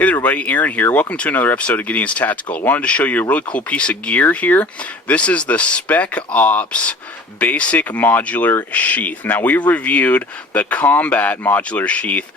Hey there everybody, Aaron here. Welcome to another episode of Gideon's Tactical. I wanted to show you a really cool piece of gear here. This is the Spec Ops Basic Modular Sheath. Now we've reviewed the Combat Modular Sheath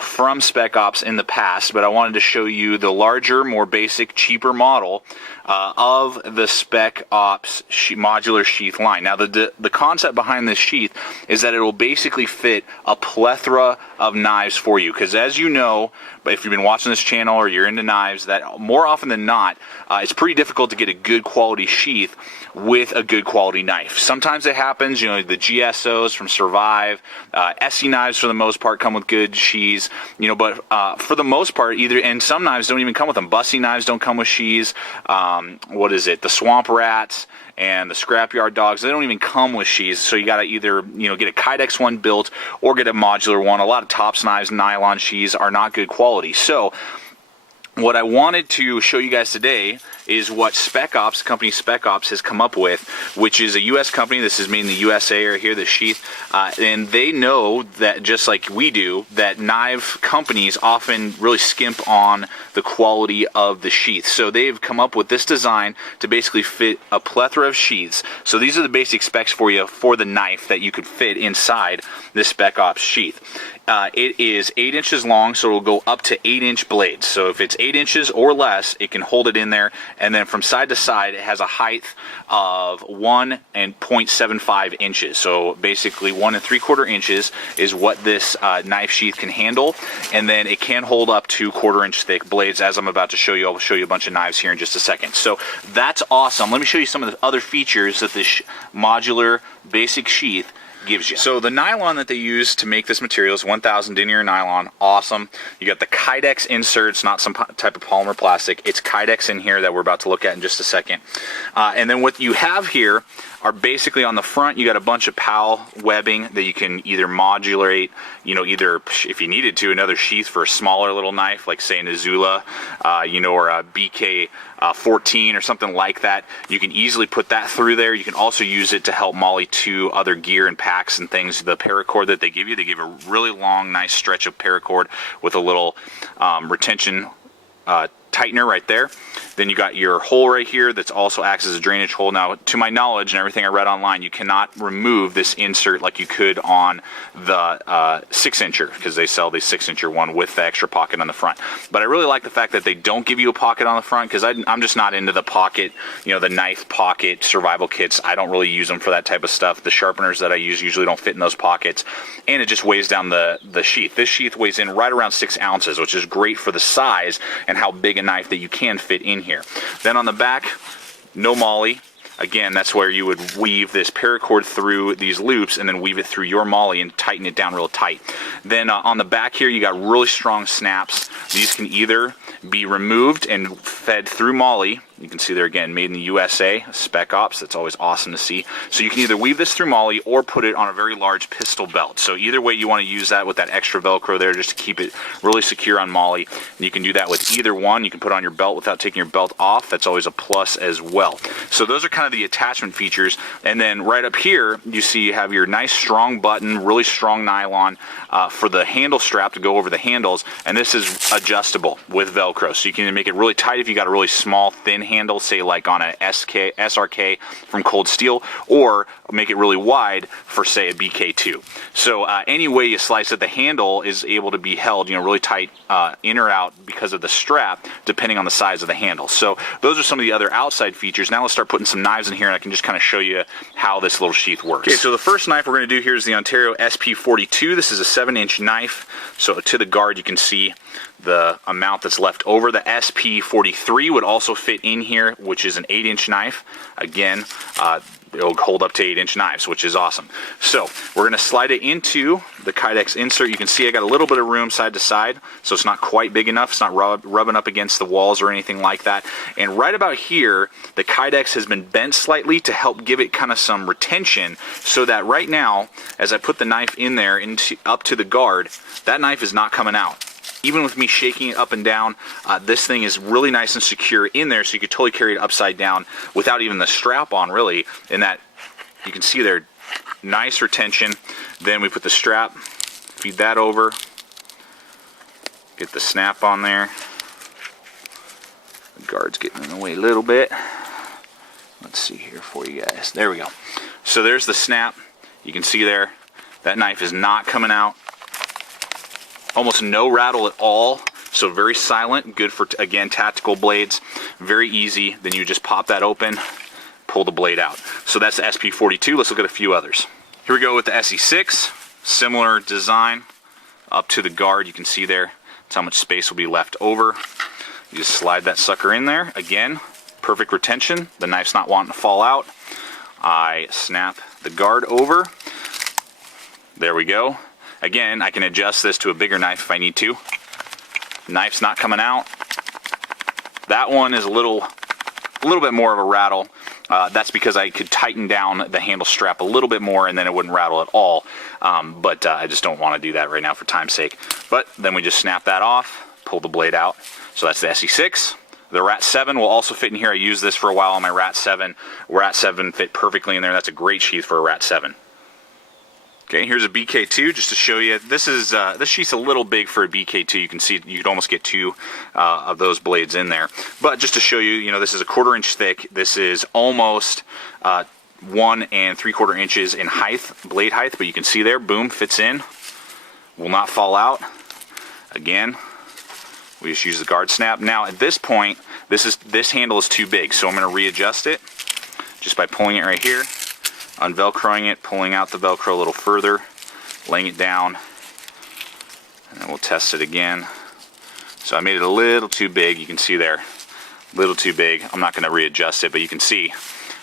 from Spec Ops in the past, but I wanted to show you the larger, more basic, cheaper model of the Spec Ops Modular Sheath line. Now the concept behind this sheath is that it will basically fit a plethora of knives for you, because as you know, if you've been watching this channel or you're into knives, that more often than not, it's pretty difficult to get a good quality sheath with a good quality knife. Sometimes it happens, you know, the GSOs from Survive, SE knives for the most part come with good sheaths, you know, but for the most part, and some knives don't even come with them. Bussy knives don't come with sheaths. What is it? The Swamp Rats and the Scrapyard Dogs, they don't even come with sheaths, so you gotta either, you know, get a Kydex one built or get a modular one. A lot of tops knives, nylon sheaths are not good quality. So what I wanted to show you guys today is what Spec Ops, company Spec Ops, has come up with, which is a U.S. company. This is made in the USA right here, the sheath, and they know that, just like we do, that knife companies often really skimp on the quality of the sheath. So they've come up with this design to basically fit a plethora of sheaths. So these are the basic specs for you for the knife that you could fit inside this Spec Ops sheath. It is 8 inches long, so it will go up to 8-inch blades. So if it's 8 inches or less, it can hold it in there. And then from side to side, it has a height of 1.75 inches. So basically 1 3/4 inches is what this knife sheath can handle. And then it can hold up to 1/4 inch thick blades, as I'm about to show you. I'll show you a bunch of knives here in just a second. So that's awesome. Let me show you some of the other features that this modular basic sheath gives you. So the nylon that they use to make this material is 1000 denier nylon. Awesome. You got the Kydex inserts, not some type of polymer plastic. It's Kydex in here that we're about to look at in just a second. And then what you have here are basically on the front, you got a bunch of PAL webbing that you can either modulate, you know, either if you needed to, another sheath for a smaller little knife, like say an Azula, you know, or a BK14 or something like that. You can easily put that through there. You can also use it to help molly to other gear and packs and things. The paracord that they give you, they give a really long, nice stretch of paracord with a little retention tightener right there. Then you got your hole right here that also acts as a drainage hole. Now, to my knowledge and everything I read online, you cannot remove this insert like you could on the 6-incher, because they sell the 6-incher one with the extra pocket on the front. But I really like the fact that they don't give you a pocket on the front, because I'm just not into the pocket, you know, the knife pocket survival kits. I don't really use them for that type of stuff. The sharpeners that I use usually don't fit in those pockets, and it just weighs down the sheath. This sheath weighs in right around 6 ounces, which is great for the size and how big a knife that you can fit in here. Then on the back, no molly. Again, that's where you would weave this paracord through these loops and then weave it through your molly and tighten it down real tight. Then on the back here, you got really strong snaps. These can either be removed and fed through molly. You can see there again, made in the USA, Spec Ops. That's always awesome to see. So you can either weave this through molly or put it on a very large pistol belt. So either way you want to use that with that extra Velcro there just to keep it really secure on molly. And you can do that with either one. You can put it on your belt without taking your belt off. That's always a plus as well. So those are kind of the attachment features. And then right up here, you see you have your nice strong button, really strong nylon for the handle strap to go over the handles. And this is adjustable with Velcro. So you can make it really tight if you got a really small, thin handle, say like on a SRK from Cold Steel, or make it really wide for say a BK2. So any way you slice it, the handle is able to be held, you know, really tight in or out because of the strap, depending on the size of the handle. So those are some of the other outside features. Now let's start putting some knives in here, and I can just kind of show you how this little sheath works. Okay, so the first knife we're going to do here is the Ontario SP42. This is a 7-inch knife. So to the guard, you can see the amount that's left over. The SP43 would also fit in here, which is an 8-inch knife. Again, it'll hold up to 8-inch knives, which is awesome. So we're going to slide it into the Kydex insert. You can see I got a little bit of room side to side, so it's not quite big enough. It's not rubbing up against the walls or anything like that. And right about here, the Kydex has been bent slightly to help give it kind of some retention, so that right now, as I put the knife in there up to the guard, that knife is not coming out. Even with me shaking it up and down, this thing is really nice and secure in there, so you could totally carry it upside down without even the strap on, really. And that, you can see there, nice retention. Then we put the strap, feed that over, get the snap on there. Guard's getting in the way a little bit. Let's see here for you guys. There we go. So there's the snap. You can see there, that knife is not coming out. Almost no rattle at all. So very silent, good for, again, tactical blades. Very easy. Then you just pop that open, pull the blade out. So that's the SP42. Let's look at a few others. Here we go with the SE6. Similar design. Up to the guard, you can see there. That's how much space will be left over. You just slide that sucker in there. Again, perfect retention. The knife's not wanting to fall out. I snap the guard over. There we go. Again, I can adjust this to a bigger knife if I need to. Knife's not coming out. That one is a little bit more of a rattle. That's because I could tighten down the handle strap a little bit more and then it wouldn't rattle at all. But I just don't want to do that right now for time's sake. But then we just snap that off, pull the blade out. So that's the SE6. The Rat 7 will also fit in here. I used this for a while on my Rat 7. Rat 7 fit perfectly in there. That's a great sheath for a Rat 7. Okay, here's a BK2 just to show you. This sheath's a little big for a BK2. You can see you could almost get two of those blades in there. But just to show you, you know, this is a 1/4 inch thick. This is almost 1 3/4 inches in height, blade height. But you can see there, boom, fits in. Will not fall out. Again, we just use the guard snap. Now at this point, this handle is too big, so I'm going to readjust it just by pulling it right here. Unvelcroing it, pulling out the Velcro a little further, laying it down, and then we'll test it again. So I made it a little too big, you can see there, a little too big. I'm not going to readjust it, but you can see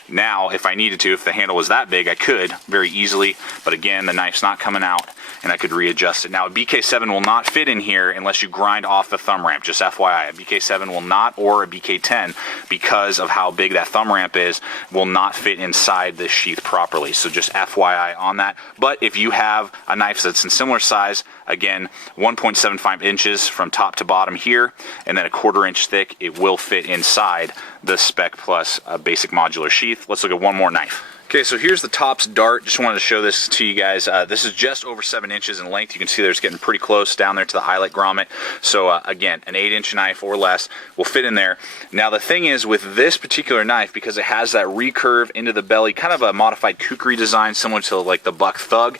now if I needed to, if the handle was that big, I could very easily, but again, the knife's not coming out, and I could readjust it. Now a BK7 will not fit in here unless you grind off the thumb ramp, just FYI. A BK7 will not, or a BK10, because of how big that thumb ramp is, will not fit inside this sheath properly. So just FYI on that. But if you have a knife that's in similar size, again, 1.75 inches from top to bottom here, and then a 1/4 inch thick, it will fit inside the Spec Plus basic modular sheath. Let's look at one more knife. Okay, so here's the Tops Dart. Just wanted to show this to you guys. This is just over 7 inches in length. You can see there it's getting pretty close down there to the eyelet grommet. So again, an 8-inch knife or less will fit in there. Now the thing is with this particular knife, because it has that recurve into the belly, kind of a modified kukri design similar to like the Buck Thug,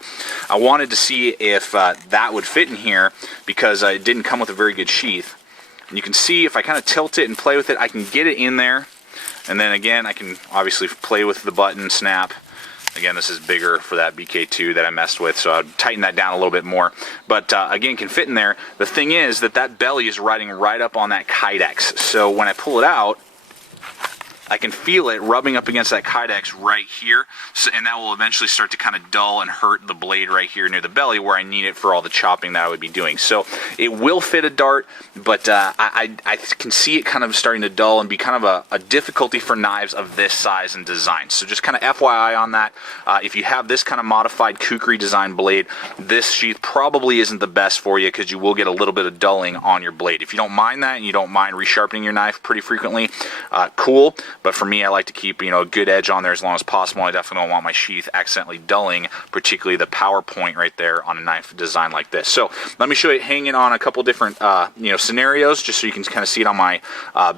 I wanted to see if that would fit in here because it didn't come with a very good sheath. And you can see if I kind of tilt it and play with it, I can get it in there. And then again, I can obviously play with the button snap. Again, this is bigger for that BK2 that I messed with, so I'd tighten that down a little bit more. But again, can fit in there. The thing is that belly is riding right up on that Kydex. So when I pull it out, I can feel it rubbing up against that Kydex right here, so, and that will eventually start to kind of dull and hurt the blade right here near the belly where I need it for all the chopping that I would be doing. So it will fit a dart, but I can see it kind of starting to dull and be kind of a difficulty for knives of this size and design. So just kind of FYI on that. If you have this kind of modified kukri design blade, this sheath probably isn't the best for you because you will get a little bit of dulling on your blade. If you don't mind that and you don't mind resharpening your knife pretty frequently, cool. But for me, I like to keep, you know, a good edge on there as long as possible. I definitely don't want my sheath accidentally dulling, particularly the power point right there on a knife design like this. So let me show you hanging on a couple different, you know, scenarios, just so you can kind of see it on my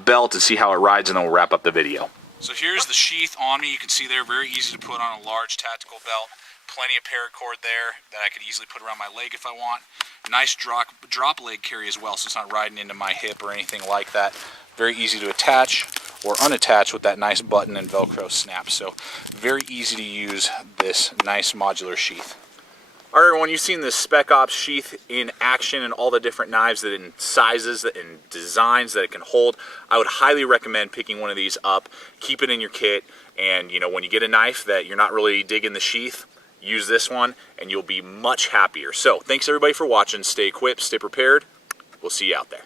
belt and see how it rides, and then we'll wrap up the video. So here's the sheath on me. You can see there, very easy to put on a large tactical belt. Plenty of paracord there that I could easily put around my leg if I want. Nice drop leg carry as well, so it's not riding into my hip or anything like that. Very easy to attach or unattach with that nice button and Velcro snap. So very easy to use this nice modular sheath. Alright everyone, you've seen this Spec Ops sheath in action and all the different knives that in sizes and designs that it can hold. I would highly recommend picking one of these up, keep it in your kit, and you know, when you get a knife that you're not really digging the sheath, use this one and you'll be much happier. So thanks everybody for watching. Stay equipped, stay prepared. We'll see you out there.